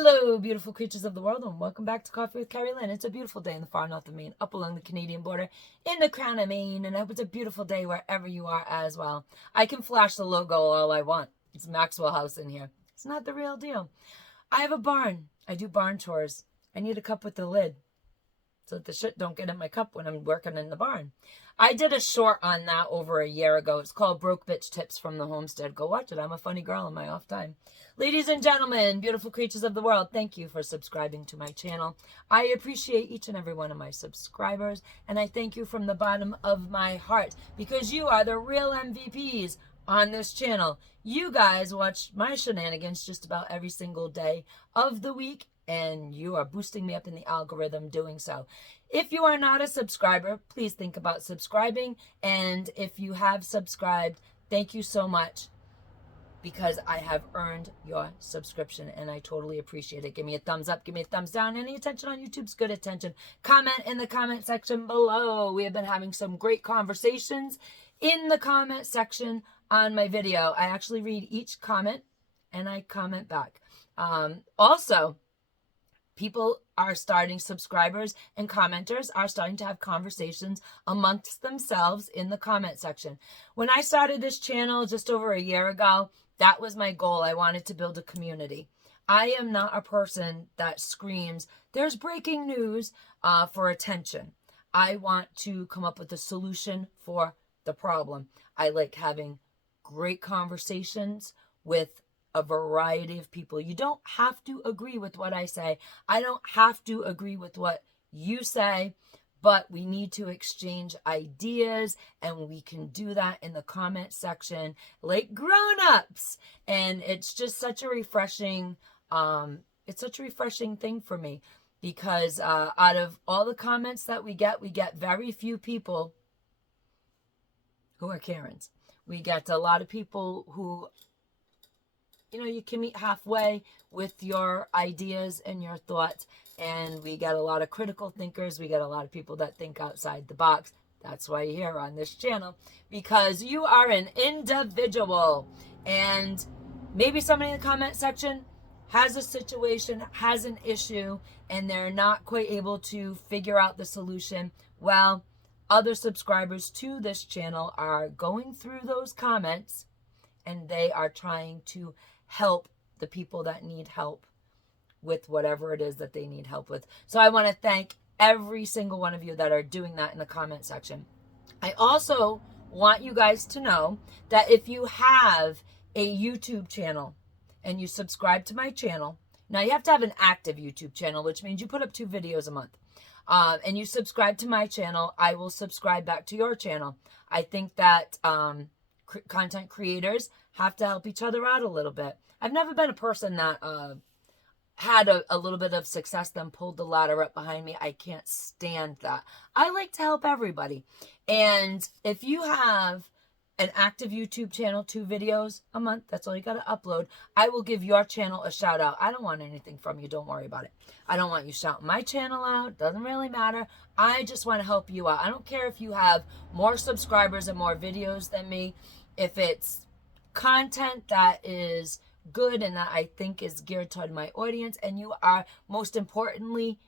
Hello, beautiful creatures of the world, and welcome back to Coffee with Kerri-Lynn. It's a beautiful day in the far north of Maine, up along the Canadian border, in the crown of Maine, and I hope it's a beautiful day wherever you are as well. I can flash the logo all I want. It's Maxwell House in here. It's not the real deal. I have a barn. I do barn chores. I need a cup with the lid so that the shit don't get in my cup when I'm working in the barn. I did a short on that over a year ago. It's called Broke Bitch Tips from the Homestead. Go watch it. I'm a funny girl in my off time. Ladies and gentlemen, beautiful creatures of the world, thank you for subscribing to my channel. I appreciate each and every one of my subscribers, and I thank you from the bottom of my heart because you are the real MVPs on this channel. You guys watch my shenanigans just about every single day of the week, and you are boosting me up in the algorithm doing so. If you are not a subscriber, please think about subscribing. And if you have subscribed, thank you so much because I have earned your subscription and I totally appreciate it. Give me a thumbs up, give me a thumbs down. Any attention on YouTube's good attention. Comment in the comment section below. We have been having some great conversations in the comment section on my video. I actually read each comment and I comment back. Also, people are starting, subscribers and commenters are starting to have conversations amongst themselves in the comment section. When I started this channel just over a year ago, that was my goal. I wanted to build a community. I am not a person that screams, there's breaking news for attention. I want to come up with a solution for the problem. I like having great conversations with a variety of people. You don't have to agree with what I say. I don't have to agree with what you say, but we need to exchange ideas, and we can do that in the comment section like grown-ups. And it's just such a refreshing, it's such a refreshing thing for me because out of all the comments that we get very few people who are Karens. We get a lot of people who, you know, you can meet halfway with your ideas and your thoughts. And we get a lot of critical thinkers. We get a lot of people that think outside the box. That's why you're here on this channel, because you are an individual. And maybe somebody in the comment section has a situation, has an issue, and they're not quite able to figure out the solution. Well, other subscribers to this channel are going through those comments and they are trying to help the people that need help with whatever it is that they need help with. So I want to thank every single one of you that are doing that in the comment section. I also want you guys to know that if you have a YouTube channel and you subscribe to my channel, now you have to have an active YouTube channel, which means you put up 2 videos a month, and you subscribe to my channel, I will subscribe back to your channel. I think that content creators have to help each other out a little bit. I've never been a person that had a little bit of success, then pulled the ladder up behind me. I can't stand that. I like to help everybody. And if you have an active YouTube channel, 2 videos a month, that's all you got to upload, I will give your channel a shout out. I don't want anything from you. Don't worry about it. I don't want you shouting my channel out. Doesn't really matter. I just want to help you out. I don't care if you have more subscribers and more videos than me. If it's content that is good and that I think is geared toward my audience, and you are, most importantly,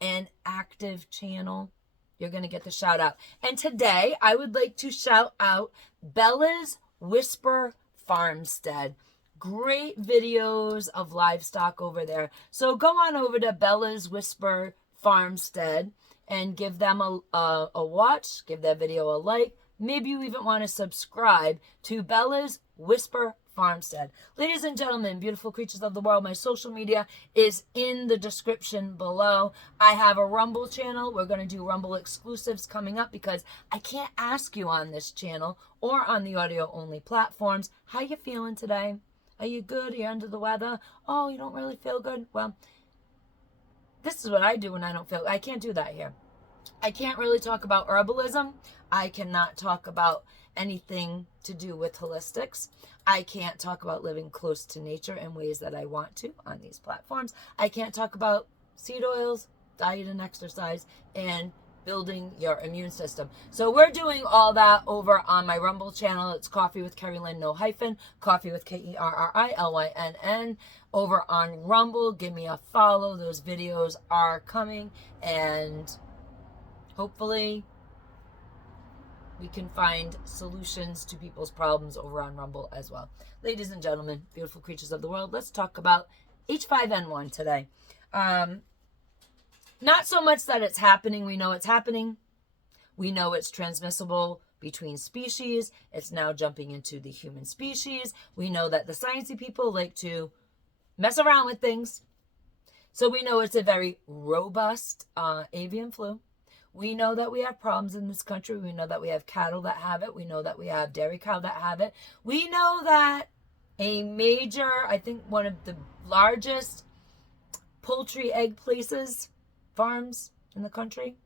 an active channel, you're going to get the shout out. And today I would like to shout out Bella's Whisper Farmstead. Great videos of livestock over there. So go on over to Bella's Whisper Farmstead and give them a watch, give that video a like. Maybe you even want to subscribe to Bella's Whisper Farmstead. Ladies and gentlemen, beautiful creatures of the world, my social media is in the description below. I have a Rumble channel. We're going to do Rumble exclusives coming up because I can't ask you on this channel or on the audio only platforms, how you feeling today? Are you good? Are you under the weather? Oh, you don't really feel good? Well, this is what I do when I don't feel. I can't do that here. I can't really talk about herbalism. I cannot talk about anything to do with holistics. I can't talk about living close to nature in ways that I want to on these platforms. I can't talk about seed oils, diet and exercise, and building your immune system. So we're doing all that over on my Rumble channel. It's Coffee with Kerri-Lynn, no hyphen, Coffee with Kerrillynn over on Rumble. Give me a follow. Those videos are coming, and hopefully we can find solutions to people's problems over on Rumble as well. Ladies and gentlemen, beautiful creatures of the world, let's talk about H5N1 today. Not so much that it's happening. We know it's happening. We know it's transmissible between species. It's now jumping into the human species. We know that the sciencey people like to mess around with things. So we know it's a very robust avian flu. We know that we have problems in this country. We know that we have cattle that have it. We know that we have dairy cow that have it. We know that a major, I think one of the largest poultry egg places, farms in the country,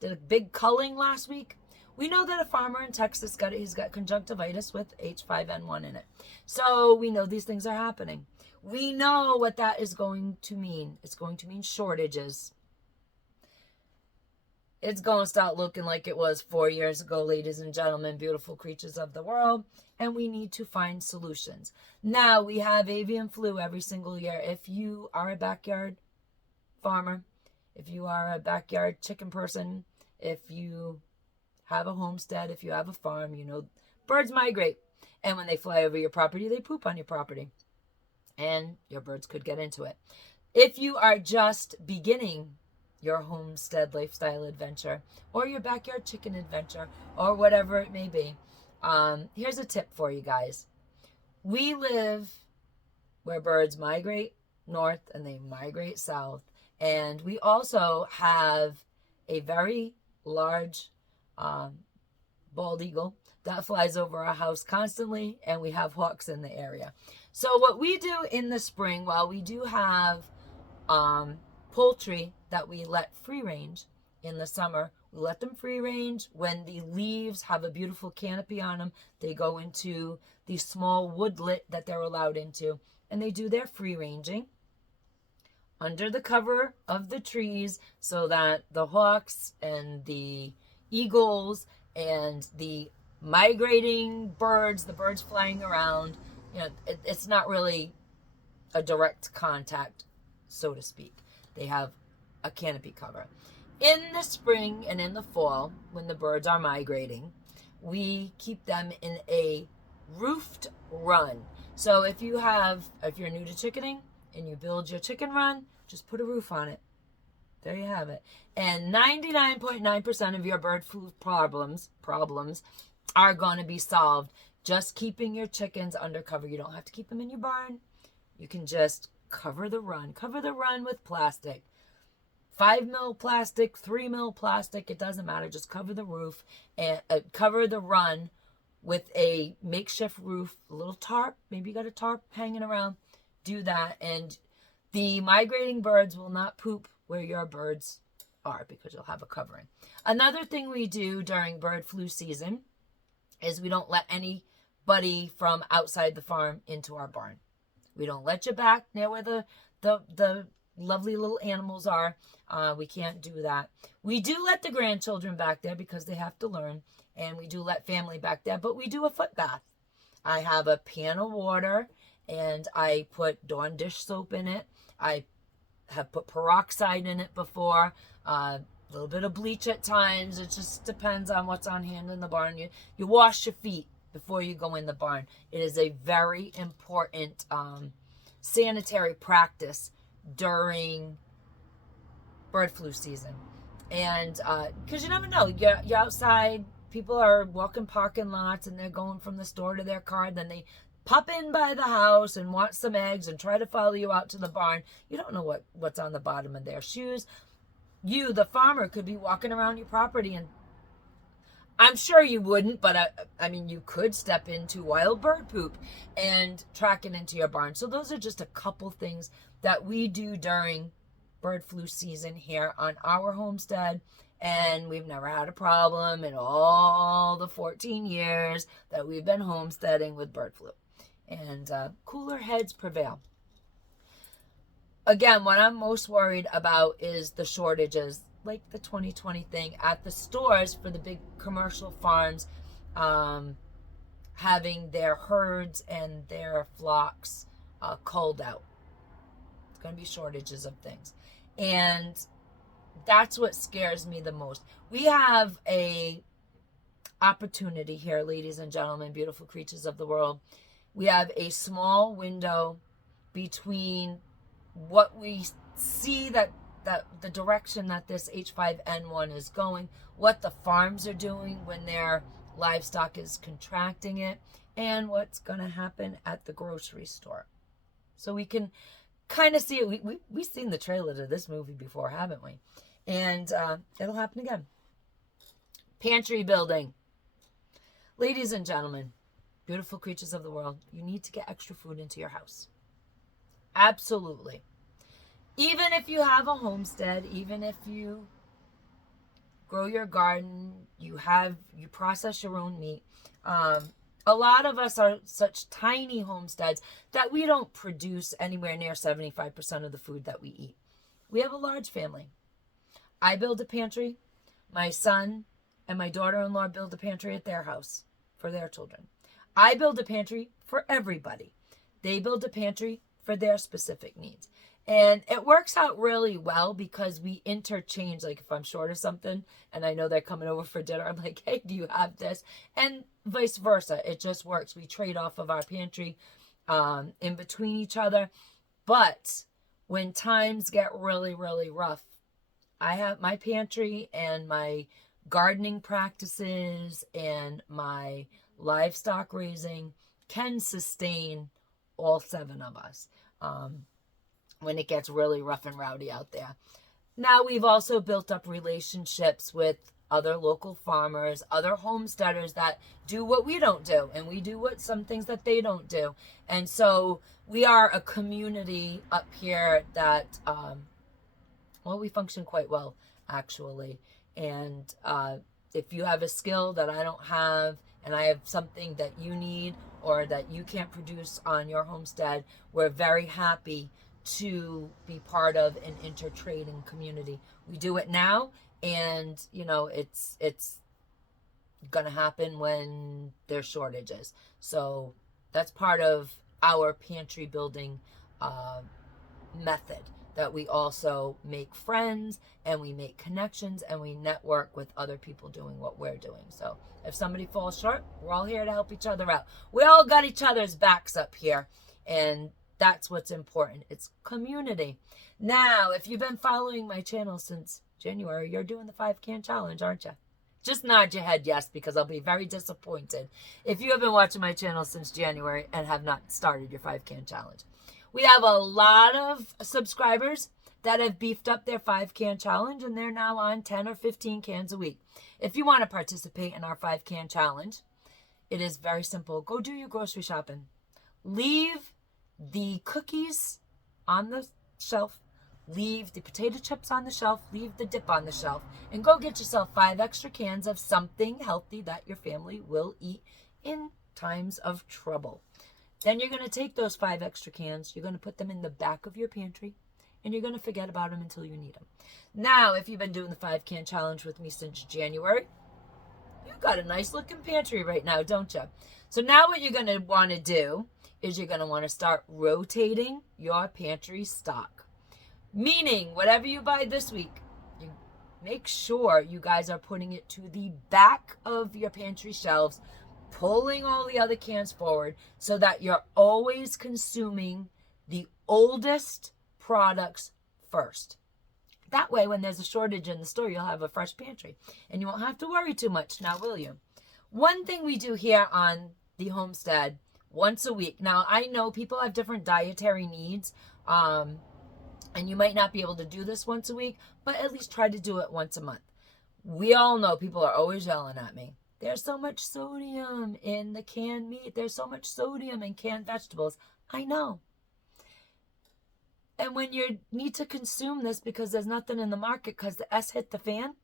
did a big culling last week. We know that a farmer in Texas he's got conjunctivitis with H5N1 in it. So we know these things are happening. We know what that is going to mean. It's going to mean shortages. It's going to start looking like it was 4 years ago, ladies and gentlemen, beautiful creatures of the world, and we need to find solutions. Now, we have avian flu every single year. If you are a backyard farmer, if you are a backyard chicken person, if you have a homestead, if you have a farm, you know birds migrate. And when they fly over your property, they poop on your property. And your birds could get into it. If you are just beginning your homestead lifestyle adventure or your backyard chicken adventure or whatever it may be, here's a tip for you guys. We live where birds migrate north and they migrate south. And we also have a very large bald eagle that flies over our house constantly, and we have hawks in the area. So what we do in the spring, while we do have poultry that we let free range in the summer, we let them free range. When the leaves have a beautiful canopy on them, they go into the small woodlet that they're allowed into, and they do their free ranging under the cover of the trees so that the hawks and the eagles and the migrating birds, the birds flying around, you know, it's not really a direct contact, so to speak. They have a canopy cover. In the spring and in the fall, when the birds are migrating, we keep them in a roofed run. So if you're new to chickening and you build your chicken run, just put a roof on it. There you have it. And 99.9% of your bird flu problems are going to be solved just keeping your chickens under cover. You don't have to keep them in your barn. You can just cover the run. Cover the run with plastic. 5 mil plastic, 3 mil plastic, it doesn't matter. Just cover the roof and cover the run with a makeshift roof, a little tarp. Maybe you got a tarp hanging around. Do that, and the migrating birds will not poop where your birds are because you'll have a covering. Another thing we do during bird flu season is we don't let anybody from outside the farm into our barn. We don't let you back near where the lovely little animals are. We can't do that. We do let the grandchildren back there because they have to learn, and we do let family back there, but we do a foot bath. I have a pan of water, and I put Dawn dish soap in it. I have put peroxide in it before, a little bit of bleach at times. It just depends on what's on hand in the barn. You wash your feet before you go in the barn. It is a very important sanitary practice during bird flu season. And because you never know, you're outside, people are walking parking lots and they're going from the store to their car, then they pop in by the house and want some eggs and try to follow you out to the barn. You don't know what's on the bottom of their shoes. You, the farmer, could be walking around your property, and I'm sure you wouldn't, but I mean, you could step into wild bird poop and track it into your barn. So those are just a couple things that we do during bird flu season here on our homestead And we've never had a problem in all the 14 years that we've been homesteading with bird flu. And cooler heads prevail. Again, what I'm most worried about is the shortages, like the 2020 thing at the stores for the big commercial farms, having their herds and their flocks culled out. It's going to be shortages of things. And that's what scares me the most. We have a opportunity here, ladies and gentlemen, beautiful creatures of the world. We have a small window between what we see that the direction that this H5N1 is going, what the farms are doing when their livestock is contracting it, and what's going to happen at the grocery store. So we can kind of see it. We've seen the trailer to this movie before, haven't we? And it'll happen again. Pantry building. Ladies and gentlemen, beautiful creatures of the world, you need to get extra food into your house. Absolutely. Even if you have a homestead, even if you grow your garden, you process your own meat. A lot of us are such tiny homesteads that we don't produce anywhere near 75% of the food that we eat. We have a large family. I build a pantry. My son and my daughter-in-law build a pantry at their house for their children. I build a pantry for everybody. They build a pantry for their specific needs. And it works out really well because we interchange. Like if I'm short of something and I know they're coming over for dinner, I'm like, hey, do you have this? And vice versa. It just works. We trade off of our pantry in between each other. But when times get really, really rough, I have my pantry and my gardening practices and my livestock raising can sustain all 7 of us when it gets really rough and rowdy out there. Now we've also built up relationships with other local farmers, other homesteaders that do what we don't do, and we do some things that they don't do. And so we are a community up here that, we function quite well, actually. And if you have a skill that I don't have, and I have something that you need or that you can't produce on your homestead, we're very happy to be part of an intertrading community. We do it now, and it's gonna happen when there's shortages. So that's part of our pantry building method, that we also make friends and we make connections and we network with other people doing what we're doing. So if somebody falls short, we're all here to help each other out. We all got each other's backs up here, and that's what's important. It's community. Now, if you've been following my channel since January, you're doing the 5-can challenge, aren't you? Just nod your head yes, because I'll be very disappointed if you have been watching my channel since January and have not started your 5-can challenge. We have a lot of subscribers that have beefed up their 5-can challenge, and they're now on 10 or 15 cans a week. If you want to participate in our 5-can challenge, it is very simple. Go do your grocery shopping. Leave the cookies on the shelf. Leave the potato chips on the shelf. Leave the dip on the shelf. And go get yourself 5 extra cans of something healthy that your family will eat in times of trouble. Then you're going to take those 5 extra cans, you're going to put them in the back of your pantry, and you're going to forget about them until you need them. Now, if you've been doing the 5-can challenge with me since January, you've got a nice looking pantry right now, don't you? So now what you're going to want to do is you're going to want to start rotating your pantry stock. Meaning, whatever you buy this week, you make sure you guys are putting it to the back of your pantry shelves, pulling all the other cans forward so that you're always consuming the oldest products first. That way, when there's a shortage in the store, you'll have a fresh pantry and you won't have to worry too much now, will you? One thing we do here on the homestead once a week. Now, I know people have different dietary needs, and you might not be able to do this once a week, but at least try to do it once a month. We all know people are always yelling at me. There's so much sodium in the canned meat. There's so much sodium in canned vegetables. I know. And when you need to consume this because there's nothing in the market because the S hit the fan,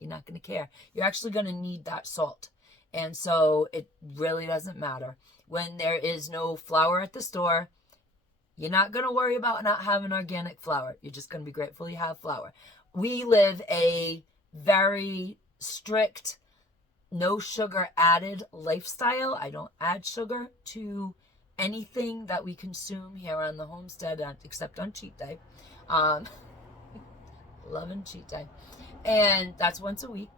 You're not going to care. You're actually going to need that salt. And so it really doesn't matter. When there is no flour at the store, you're not going to worry about not having organic flour. You're just going to be grateful you have flour. We live a very strict, no sugar added lifestyle. I don't add sugar to anything that we consume here on the homestead, except on cheat day. Loving cheat day. And that's once a week.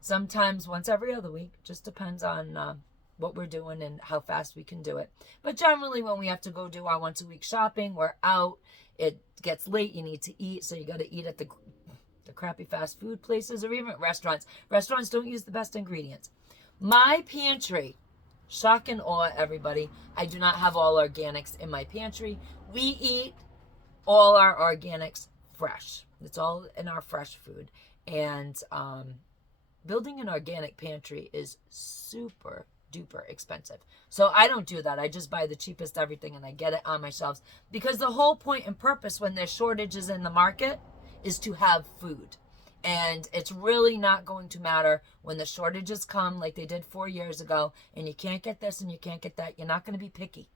Sometimes once every other week. Just depends on what we're doing and how fast we can do it. But generally when we have to go do our once a week shopping, we're out, it gets late, you need to eat, so you got to eat at the crappy fast food places or even at restaurants. Restaurants don't use the best ingredients. My pantry, shock and awe everybody, I do not have all organics in my pantry. We eat all our organics fresh. It's all in our fresh food. And building an organic pantry is super duper expensive. So I don't do that. I just buy the cheapest everything and I get it on my shelves, because the whole point and purpose when there's shortages in the market is to have food. And it's really not going to matter when the shortages come like they did 4 years ago and you can't get this and you can't get that. You're not going to be picky.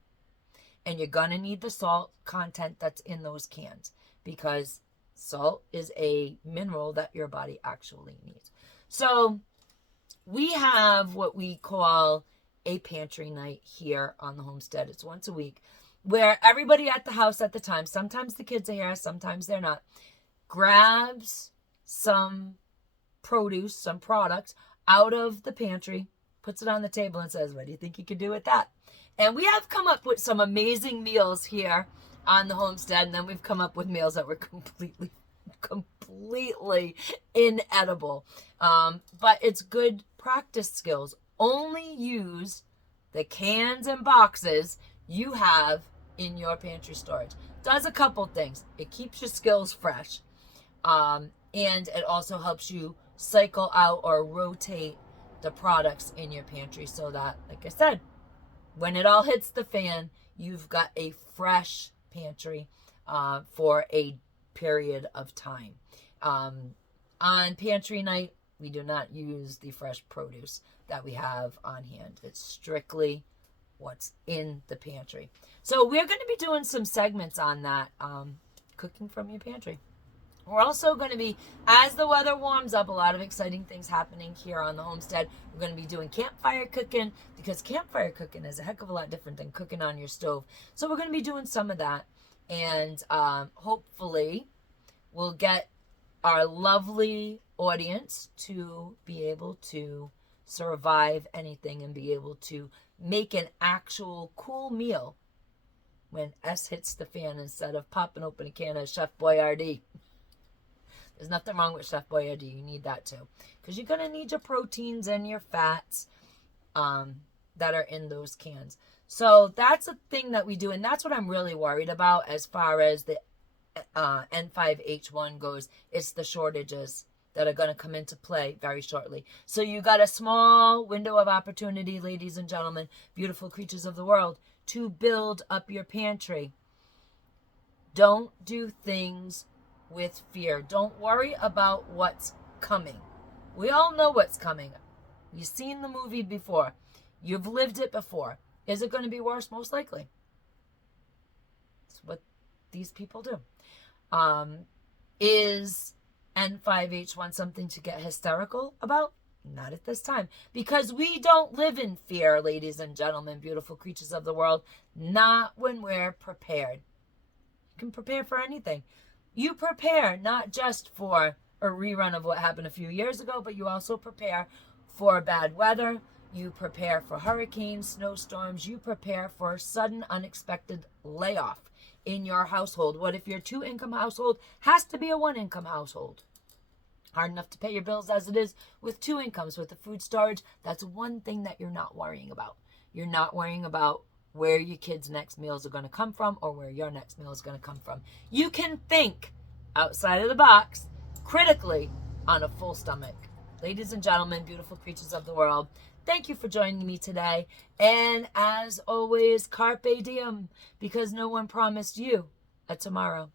And you're going to need the salt content that's in those cans, because salt is a mineral that your body actually needs. So we have what we call a pantry night here on the homestead. It's once a week where everybody at the house at the time, sometimes the kids are here, sometimes they're not, grabs some produce, some product out of the pantry, puts it on the table and says, what do you think you could do with that? And we have come up with some amazing meals here on the homestead, and then we've come up with meals that were completely inedible. But it's good practice skills. Only use the cans and boxes you have in your pantry storage. Does a couple things. It keeps your skills fresh. And it also helps you cycle out or rotate the products in your pantry so that, like I said, when it all hits the fan, you've got a fresh pantry for a period of time. On pantry night, we do not use the fresh produce that we have on hand. It's strictly what's in the pantry. So we're going to be doing some segments on that, cooking from your pantry. We're also going to be, as the weather warms up, a lot of exciting things happening here on the homestead. We're going to be doing campfire cooking, because campfire cooking is a heck of a lot different than cooking on your stove. So we're going to be doing some of that. And hopefully we'll get our lovely audience to be able to survive anything and be able to make an actual cool meal when S hits the fan, instead of popping open a can of Chef Boyardee. There's nothing wrong with Chef Boyardee. You need that too, because you're going to need your proteins and your fats that are in those cans. So that's a thing that we do, and that's what I'm really worried about as far as the N5H1 goes. It's the shortages that are going to come into play very shortly. So you got a small window of opportunity, ladies and gentlemen, beautiful creatures of the world, to build up your pantry. Don't do things with fear. Don't worry about what's coming. We all know what's coming. You've seen the movie before. You've lived it before. Is it going to be worse? Most likely. It's what these people do. Is N5H1 something to get hysterical about? Not at this time. Because we don't live in fear, ladies and gentlemen, beautiful creatures of the world. Not when we're prepared. You can prepare for anything. You prepare not just for a rerun of what happened a few years ago, but you also prepare for bad weather. You prepare for hurricanes, snowstorms. You prepare for sudden, unexpected layoff in your household. What if your 2-income household has to be a 1-income household? Hard enough to pay your bills as it is with 2 incomes, with the food storage. That's one thing that you're not worrying about. You're not worrying about where your kids' next meals are going to come from, or where your next meal is going to come from. You can think outside of the box, critically, on a full stomach. Ladies and gentlemen, beautiful creatures of the world, thank you for joining me today. And as always, carpe diem, because no one promised you a tomorrow.